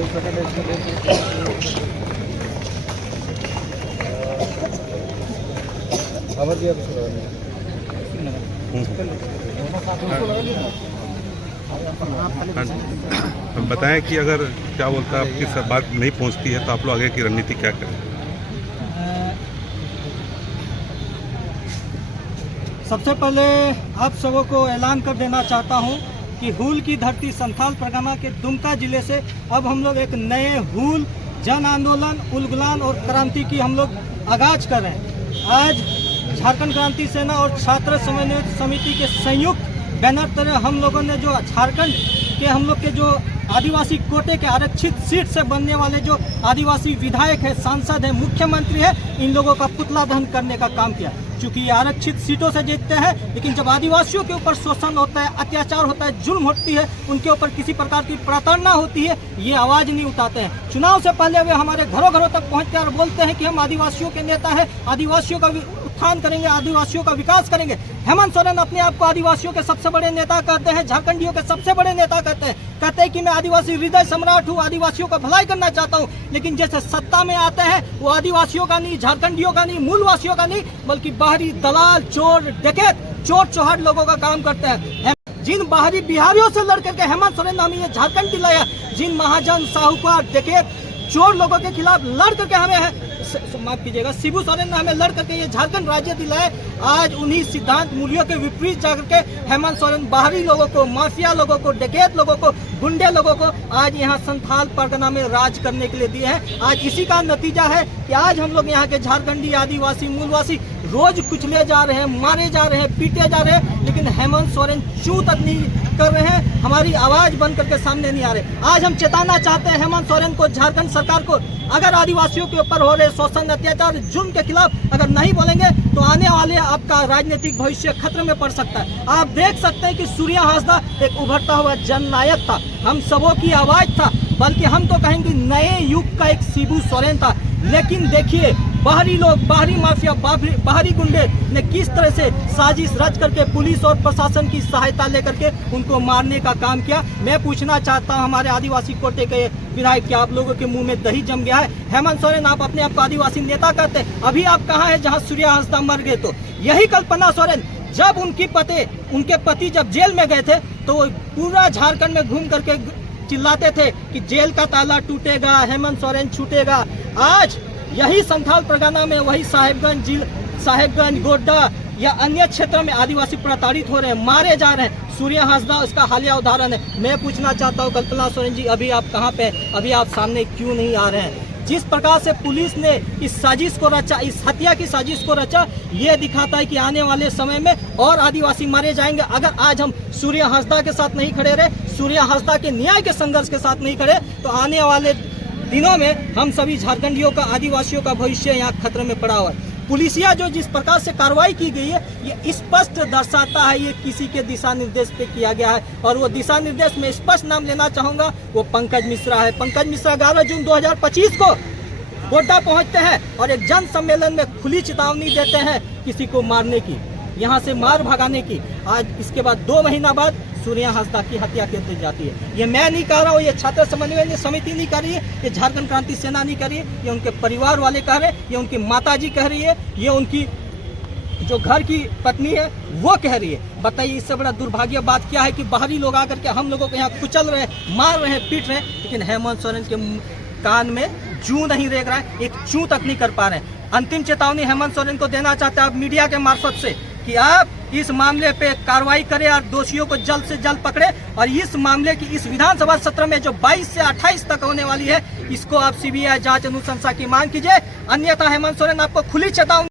हम बताएं कि अगर क्या बोलता है आपकी सब बात नहीं पहुंचती है तो आप लोग आगे की रणनीति क्या करें? सबसे पहले आप सबों को ऐलान कर देना चाहता हूं कि हूल की धरती संथाल परगना के दुमका जिले से अब हम लोग एक नए हूल जन आंदोलन उलगुलान और क्रांति की हम लोग आगाज कर रहे हैं। आज झारखंड क्रांति सेना और छात्र समन्वय समिति के संयुक्त बैनर तरह हम लोगों ने जो झारखंड के हम लोग के जो आदिवासी कोटे के आरक्षित सीट से बनने वाले जो आदिवासी विधायक है, सांसद है, मुख्यमंत्री है, इन लोगों का पुतला दहन करने का काम किया। चूंकि ये आरक्षित सीटों से जीतते हैं, लेकिन जब आदिवासियों के ऊपर शोषण होता है, अत्याचार होता है, जुल्म होती है, उनके ऊपर किसी प्रकार की प्रताड़ना होती है, ये आवाज नहीं उठाते हैं। चुनाव से पहले वे हमारे घरों घरों तक पहुंचते हैं और बोलते हैं कि हम आदिवासियों के नेता हैं, आदिवासियों का उत्थान करेंगे, आदिवासियों का विकास करेंगे। हेमंत सोरेन अपने आप को आदिवासियों के सबसे बड़े नेता कहते हैं, झारखंडियों के सबसे बड़े नेता कहते हैं कि मैं आदिवासी हृदय सम्राट हूँ, आदिवासियों का भलाई करना चाहता हूँ। लेकिन जैसे सत्ता में आते हैं वो आदिवासियों का नहीं, झारखंडियों का नहीं, मूलवासियों का नहीं, बल्कि बाहरी दलाल, चोर, डकैत, चोर चौहाट लोगों का काम करते हैं। जिन बाहरी बिहारियों से लड़ करके हेमंत सोरेन ने हमें ये झारखंड दिलाया, जिन महाजन, साहूकार, डकैत, चोर लोगों के खिलाफ लड़ करके हमें, माफ कीजिएगा, शिबू सोरेन ने हमें लड़ करके ये झारखंड राज्य दिलाए। आज उन्हीं सिद्धांत मूल्यों के विपरीत जाकर के हेमंत सोरेन बाहरी लोगों को, माफिया लोगों को, डकैत लोगों को, गुंडे लोगों को आज यहाँ संथाल परगना में राज करने के लिए दिए हैं। आज इसी का नतीजा है कि आज हम लोग यहाँ के झारखंडी, आदिवासी, मूलवासी रोज कुचले जा रहे हैं, मारे जा रहे हैं, पीटे जा रहे हैं, लेकिन हेमंत सोरेन चू तक नहीं कर रहे हैं, हमारी आवाज बन करके सामने नहीं आ रहे। आज हम चेताना चाहते हैं हेमंत सोरेन को, झारखंड सरकार को, अगर आदिवासियों के ऊपर हो रहे शोषण, अत्याचार, जुल्म के खिलाफ अगर नहीं बोलेंगे तो आने वाले आपका राजनीतिक भविष्य खतरे में पड़ सकता है। आप देख सकते हैं कि सूर्या हांसदा एक उभरता हुआ जननायक था, हम सबों की आवाज था, बल्कि हम तो कहेंगे नए युग का एक शिबू सोरेन था। लेकिन देखिए बाहरी लोग, बाहरी माफिया, बाहरी गुंडे ने किस तरह से साजिश रच करके पुलिस और प्रशासन की सहायता लेकर के उनको मारने का काम किया। मैं पूछना चाहता हूं हमारे आदिवासी कोटे के विधायक, क्या आप लोगों के मुंह में दही जम गया है? हेमंत सोरेन आप अपने आप को आदिवासी नेता कहते हैं, अभी आप कहाँ हैं जहाँ सूर्या हांसदा मर गए? तो यही कल्पना सोरेन, जब उनके पति जब जेल में गए थे तो पूरा झारखंड में घूम करके चिल्लाते थे कि जेल का ताला टूटेगा, हेमंत सोरेन छूटेगा। आज यही संथाल परगना में, वही साहेबगंज, गोड्डा या अन्य क्षेत्रों में आदिवासी प्रताड़ित हो रहे हैं, मारे जा रहे हैं। सूर्या हांसदा उसका हालिया उदाहरण है। मैं पूछना चाहता हूँ कल्पना सोरेन जी, अभी आप कहाँ पे, अभी आप सामने क्यों नहीं आ रहे हैं? जिस प्रकार से पुलिस ने इस साजिश को रचा, इस हत्या की साजिश को रचा, ये दिखाता है कि आने वाले समय में और आदिवासी मारे जाएंगे। अगर आज हम सूर्या हांसदा के साथ नहीं खड़े रहे, सूर्या हांसदा के न्याय के संघर्ष के साथ नहीं खड़े, तो आने वाले दिनों में हम सभी झारखंडियों का, आदिवासियों का भविष्य यहाँ खतरे में पड़ा हुआ है। पुलिसिया जो जिस प्रकार से कार्रवाई की गई है, ये स्पष्ट दर्शाता है ये किसी के दिशा निर्देश पे किया गया है। और वो दिशा निर्देश में स्पष्ट नाम लेना चाहूंगा, वो पंकज मिश्रा है। पंकज मिश्रा 11 जून 2025 को गोड्डा पहुंचते हैं और एक जन सम्मेलन में खुली चेतावनी देते हैं किसी को मारने की, यहाँ से मार भगाने की। आज इसके बाद 2 महीना बाद सूर्या हांसदा की हत्या कर दी जाती है। ये मैं नहीं कह रहा हूँ, ये छात्र समन्वय समिति नहीं कर रही है, ये झारखंड क्रांति सेना नहीं कर रही है, ये उनके परिवार वाले कह रहे हैं, ये उनकी माताजी कह रही है, ये उनकी जो घर की पत्नी है वो कह रही है। बताइए इससे बड़ा दुर्भाग्य बात क्या है कि बाहरी लोग आकर के हम लोगों को यहाँ कुचल रहे हैं, मार रहे हैं, पीट रहे हैं, लेकिन हेमंत सोरेन के कान में जूं नहीं रेंग रहा है, एक चूं तक नहीं कर पा रहे हैं। अंतिम चेतावनी हेमंत सोरेन को देना चाहते हैं आप मीडिया के मार्फत से कि आप इस मामले पे कार्रवाई करें और दोषियों को जल्द से जल्द पकड़े, और इस मामले की इस विधानसभा सत्र में जो 22 से 28 तक होने वाली है, इसको आप सीबीआई जांच अनुशंसा की मांग कीजिए। अन्यथा हेमंत सोरेन आपको खुली चेतावनी